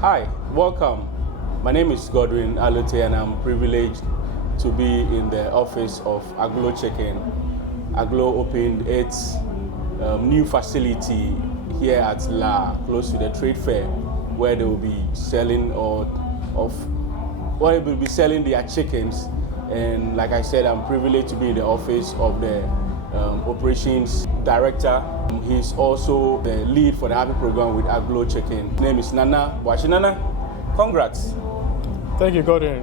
Hi, welcome. My name is Godwin Alote and I'm privileged to be in the office of Aglow Chicken. Aglow opened its new facility here at La, close to the trade fair, where they will be selling their chickens. And like I said, I'm privileged to be in the office of the operations director. He's also the lead for the Happy program with Aglow Chicken. His name is Nana. Nana, congrats. Thank you, Gordon.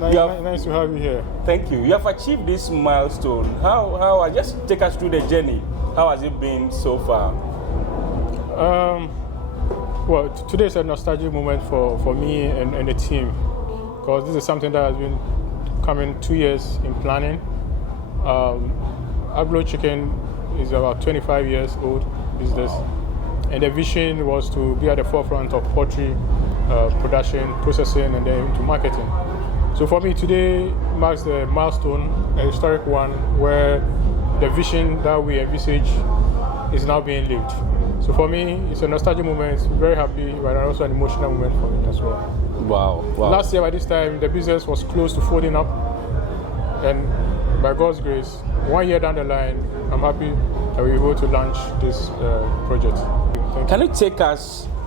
Nice to have you here. Thank you. You have achieved this milestone. How? Just take us through the journey. How has it been so far? Well, today is a nostalgic moment for me and the team, because this is something that has been coming 2 years in planning. Aglow Chicken is about 25 years old business, and the vision was to be at the forefront of poultry production, processing, and then into marketing. So for me, today marks the milestone, a historic one, where the vision that we envisage is now being lived. So for me, it's a nostalgic moment, very happy, but also an emotional moment for me as well. Wow. Last year by this time, the business was close to folding up, and by God's grace, 1 year down the line, I'm happy that we were able to launch this project. Can you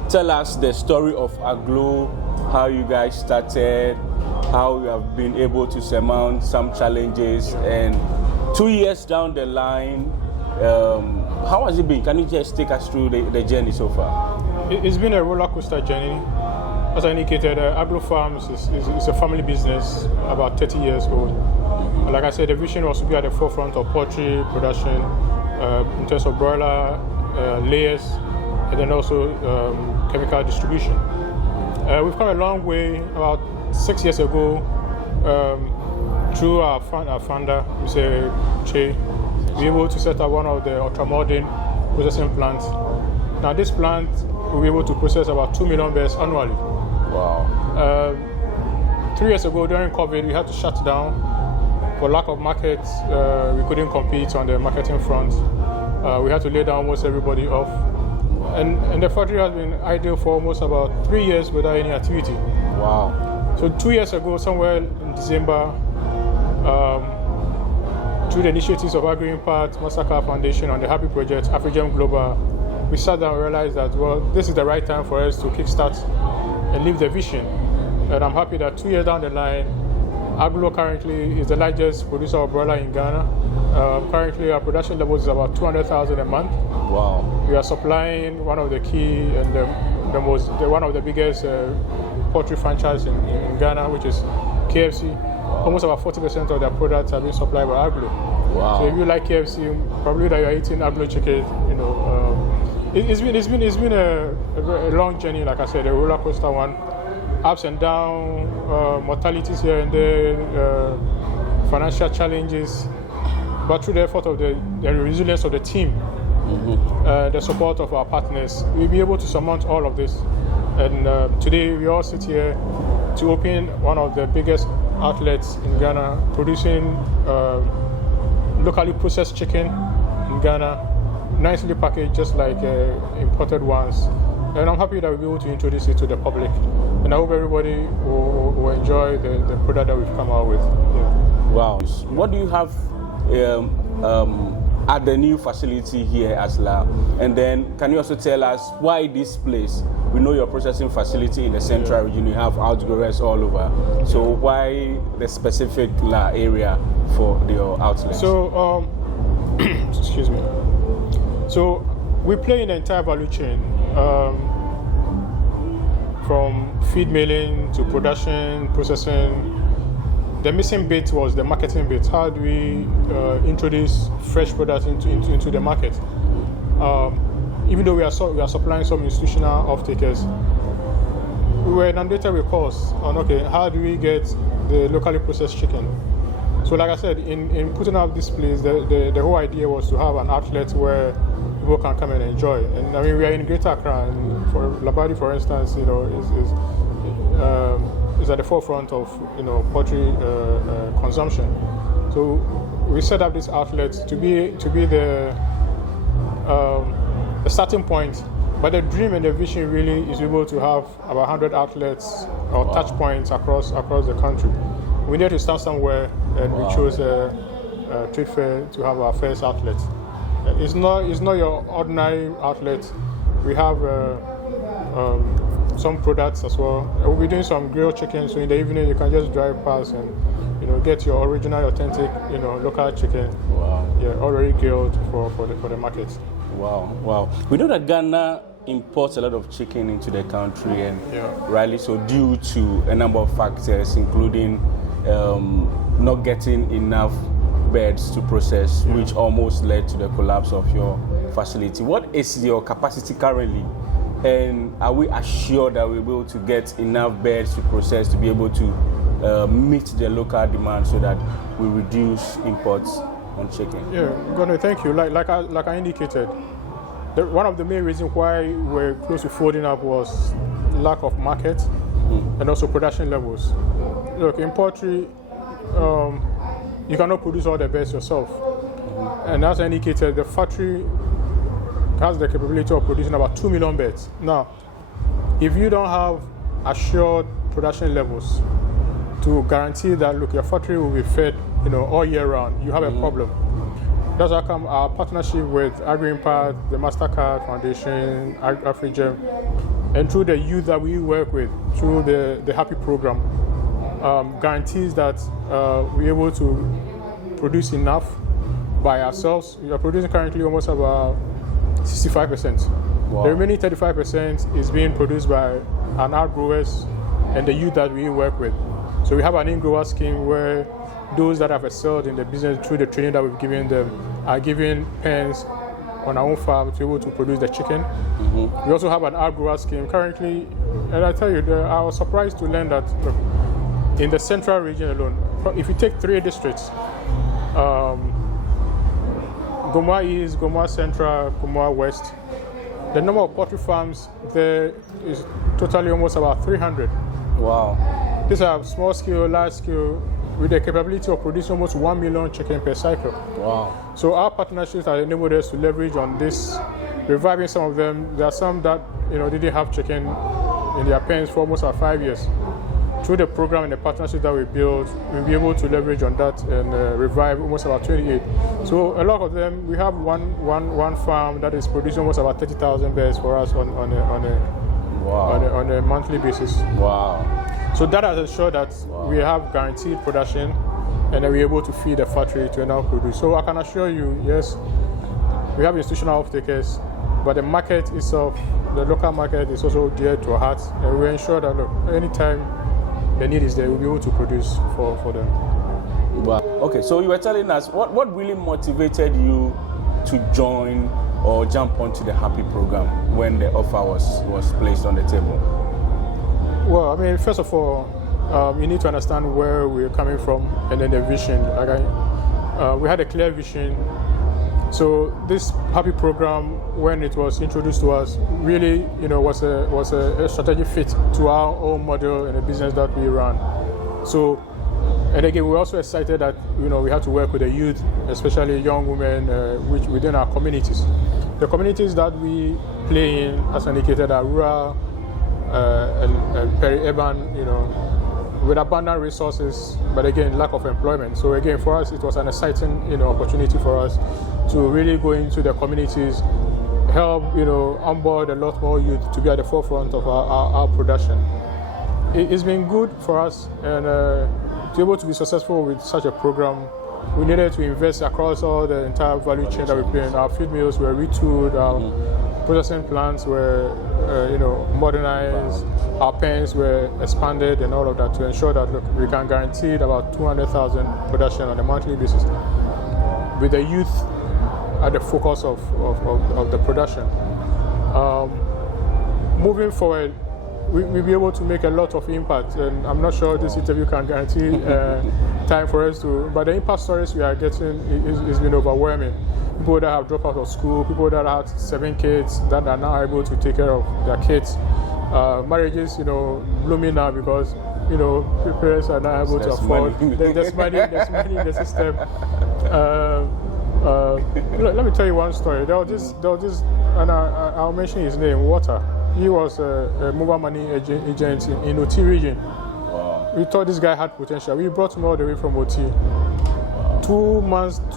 tell us the story of Aglow, how you guys started, how you have been able to surmount some challenges, and 2 years down the line, how has it been? Can you just take us through the journey so far? It's been a roller coaster journey. As I indicated, Aglow Farms is a family business, about 30 years old. Like I said, the vision was to be at the forefront of poultry production in terms of broiler layers, and then also chemical distribution. We've come a long way. About 6 years ago, through our founder, Mr. Che, we were able to set up one of the ultramodern processing plants. Now this plant will be able to process about 2 million birds annually. Wow. 3 years ago, during COVID, we had to shut down. For lack of market, we couldn't compete on the marketing front. We had to lay down almost everybody off. And the factory has been idle for almost about 3 years without any activity. Wow. So 2 years ago, somewhere in December, through the initiatives of Agri-Impact, Mastercard Foundation, and the Happy Project, Afrigem Global, we sat down and realized that, well, this is the right time for us to kickstart and live the vision. And I'm happy that 2 years down the line, Aglow currently is the largest producer of broiler in Ghana. Currently, our production level is about 200,000 a month. Wow. We are supplying one of the key and one of the biggest poultry franchise in Ghana, which is KFC. Wow. Almost about 40% of their products are being supplied by Aglow. Wow. So if you like KFC, probably that you're eating Aglow Chicken. It's been a long journey, like I said, a roller coaster one. Ups and downs, mortalities here and there, financial challenges, but through the effort of the resilience of the team, the support of our partners, we'll be able to surmount all of this. And today we all sit here to open one of the biggest outlets in Ghana, producing locally processed chicken in Ghana, nicely packaged just like imported ones. And I'm happy that we'll be able to introduce it to the public. And I hope everybody will enjoy the product that we've come out with. Yeah. Wow. What do you have at the new facility here at La? And then can you also tell us why this place? We know your processing facility in the central region, you have outgrowers all over. So why the specific La area for your outlets? So, excuse me. So we play in the entire value chain. From feed milling to production, processing. The missing bit was the marketing bit. How do we introduce fresh products into the market? Even though we are supplying some institutional off-takers, we were inundated with calls on, how do we get the locally processed chicken? So like I said, in putting up this place, the whole idea was to have an outlet where people can come and enjoy. And I mean, we are in Greater Accra, and for Labadi, for instance, is at the forefront of poultry consumption. So we set up this outlet to be the starting point But the dream and the vision really is able to have about 100 outlets or touch points across the country. We need to start somewhere, and we chose a trade fair to have our first outlet. It's not your ordinary outlet. We have some products as well. We'll be doing some grilled chicken, so in the evening you can just drive past and get your original, authentic, local chicken. Wow. Yeah, already grilled for the market. Wow. We know that Ghana imports a lot of chicken into the country, and rightly so, due to a number of factors, including not getting enough birds to process, which almost led to the collapse of your facility. What is your capacity currently? And are we assured that we're able to get enough birds to process to be able to meet the local demand so that we reduce imports on chicken? Yeah, Gordon, thank you. Like I indicated, one of the main reasons why we're close to folding up was lack of market and also production levels. Look, in poultry, you cannot produce all the birds yourself. And as I indicated, the factory has the capability of producing about 2 million birds. Now, if you don't have assured production levels to guarantee that, look, your factory will be fed, all year round, you have a problem. That's how come our partnership with Agri-Impact, the MasterCard Foundation, AfriGem, and through the youth that we work with, through the Happy program, guarantees that we're able to produce enough by ourselves. We are producing currently almost about 65%. Wow. The remaining 35% is being produced by our growers and the youth that we work with. So we have an in-grower scheme where those that have excelled in the business through the training that we've given them are given pens on our own farm to be able to produce the chicken. We also have an outgrower scheme currently, and I tell you, I was surprised to learn that, look, in the central region alone, if you take 3 districts, Goma East, Goma Central, Goma West, the number of poultry farms there is totally almost about 300. Wow. These are small scale, large scale, with the capability of producing almost 1 million chicken per cycle. Wow. So our partnerships have enabled us to leverage on this, reviving some of them. There are some that didn't have chicken in their pens for almost 5 years. Through the program and the partnership that we built, we'll be able to leverage on that and revive almost about 28. So a lot of them, we have one farm that is producing almost about 30,000 birds for us on a monthly basis. Wow. So that has ensured that we have guaranteed production, and then we're able to feed the factory to now produce. So I can assure you, yes, we have institutional off-takers, but the market itself, the local market, is also dear to our hearts, and we ensure that, look, anytime the need is there, we'll be able to produce for them. Wow. Okay, so you were telling us what really motivated you to join or jump onto the Happy program when the offer was placed on the table? Well, I mean, first of all, you need to understand where we're coming from, and then the vision. We had a clear vision. So this Happy program, when it was introduced to us, really, was a strategic fit to our own model and the business that we run. So, and again, we're also excited that we have to work with the youth, especially young women, which within our communities. The communities that we play in, as indicated, are rural and peri-urban, with abundant resources, but again, lack of employment. So again, for us, it was an exciting, opportunity for us to really go into the communities, help, onboard a lot more youth to be at the forefront of our production. It's been good for us, and to be able to be successful with such a program, we needed to invest across all the entire value chain that we play in. Our feed mills were retooled, our processing plants were, modernized, our pens were expanded, and all of that to ensure that, look, we can guarantee about 200,000 production on a monthly basis, with the youth at the focus of the production. Moving forward, we'll be able to make a lot of impact, and I'm not sure this interview can guarantee time for us to, but the impact stories we are getting is been overwhelming. People that have dropped out of school, people that had 7 kids that are now able to take care of their kids. Marriages, blooming now because, parents are not able to afford. There's money in the system. Let me tell you one story. There was this, and I'll mention his name, Water. He was a mobile money agent in OT region. Wow. We thought this guy had potential. We brought him all the way from OT. Wow.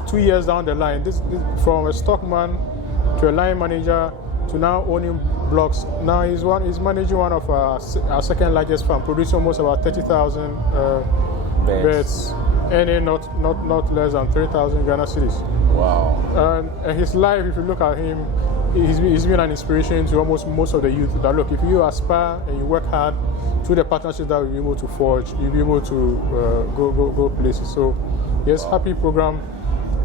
2 years down the line, this from a stockman to a line manager to now owning blocks. Now he's managing one of our second largest farm, producing almost about 30,000 beds, earning not less than 3,000 Ghana cedis. Wow. And his life, if you look at him, he's been an inspiration to almost most of the youth. That look, if you aspire and you work hard through the partnerships that we'll be able to forge, you'll be able to go places. So, yes, wow. Happy program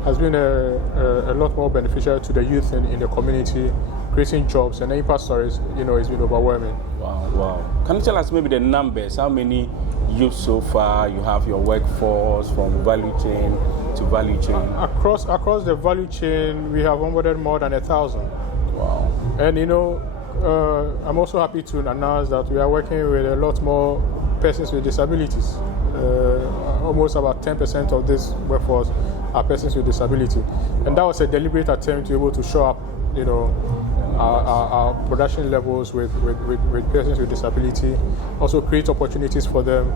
has been a lot more beneficial to the youth in the community, creating jobs, and the impact stories, it's been overwhelming. Wow. Can you tell us maybe the numbers? How many youth so far you have your workforce from value chain to value chain? Across the value chain, we have onboarded more than 1,000. Wow. And I'm also happy to announce that we are working with a lot more persons with disabilities. Almost about 10% of this workforce are persons with disability. And that was a deliberate attempt to be able to show up, our production levels with persons with disability, also create opportunities for them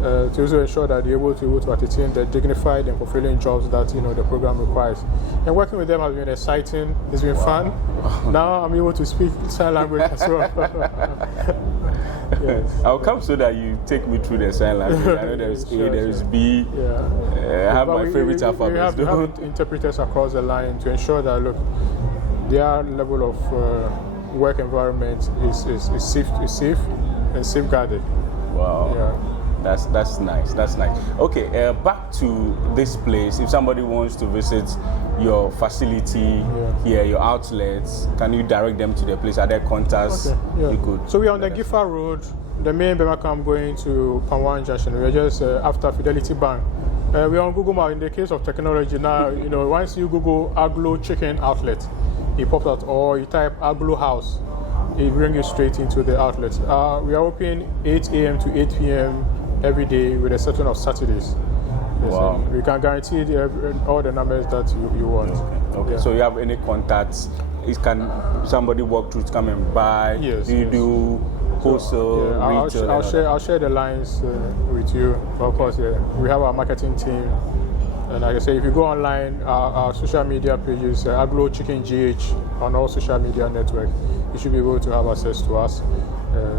to also ensure that they're able to attain the dignified and fulfilling jobs that the program requires. And working with them has been exciting. It's been fun. Now I'm able to speak sign language as well. Yes. I'll come so that you take me through the sign language. I know there's A, there's B. Yeah. I have my favorite alphabet. We have to have interpreters across the line to ensure that their level of work environment is safe and safeguarded. Wow. Yeah. That's nice. Okay, back to this place. If somebody wants to visit your facility here, your outlets, can you direct them to the place? Are there contacts? Okay, yeah. You could. So we're on the Gifford Road, the main Bemakam going to Panwan Junction. We're just after Fidelity Bank. We're on Google Maps. In the case of technology now, once you Google Aglow Chicken outlet, it pops out, or you type Aglow House, it brings you straight into the outlet. We are open 8 a.m. to 8 p.m. every day with the exception of Saturdays. Yes, wow. We can guarantee all the numbers that you want. Okay. Yeah. So you have any contacts? Can somebody walk through to come and buy? Yes. Do you do wholesale, retail? I'll share the lines with you. Of course, we have our marketing team. And like I say, if you go online, our social media pages, Aglow Chicken GH on all social media networks, you should be able to have access to us.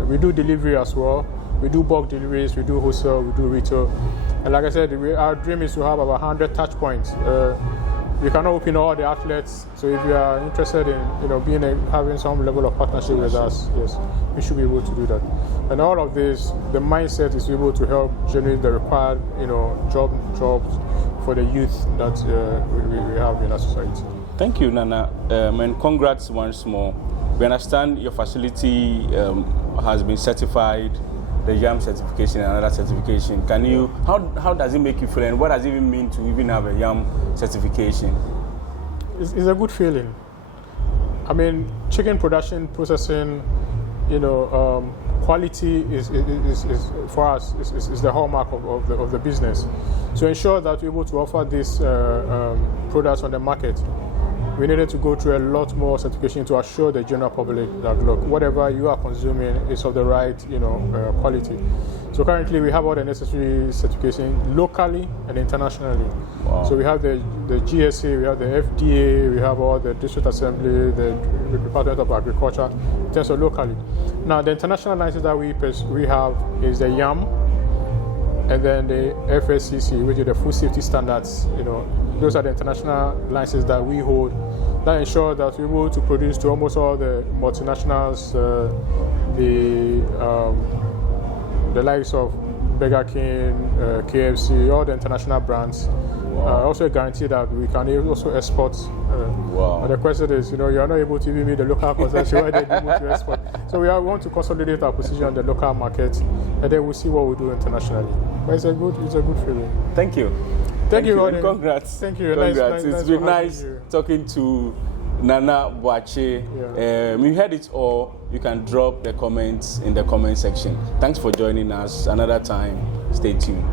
We do delivery as well. We do bulk deliveries, we do wholesale, we do retail. And like I said, our dream is to have about 100 touch points. We cannot open all the outlets, so if you are interested in having some level of partnership with us, yes, we should be able to do that. And all of this, the mindset is able to help generate the required, jobs for the youth that we have in our society. Thank you, Nana, and congrats once more. We understand your facility has been certified, the YAM certification and another certification. How does it make you feel, and what does it even mean to even have a YAM certification? It's a good feeling. I mean, chicken production, processing, quality is for us is the hallmark of the business. To ensure that we're able to offer these products on the market, we needed to go through a lot more certification to assure the general public that, look, whatever you are consuming is of the right, quality. So currently we have all the necessary certification locally and internationally. Wow. So we have the GSA, we have the FDA, we have all the district assembly, the Department of Agriculture, in terms of locally. Now the international license that we have is the YAM, and then the FSCC, which is the Food Safety Standards. Those are the international licenses that we hold that ensure that we're able to produce to almost all the multinationals, the likes of Burger King, KFC, all the international brands. Wow. Also a guarantee that we can also export. Wow. But the question is, you are not able to even meet the local consumption where they able to export. So we want to consolidate our position on the local market, and then we'll see what we do internationally. But it's a good feeling. Thank you. Thank you, and congrats. Thank you. Congrats. Nice It's been nice talking to Nana Boakye. Yeah. You heard it all. You can drop the comments in the comment section. Thanks for joining us another time. Stay tuned.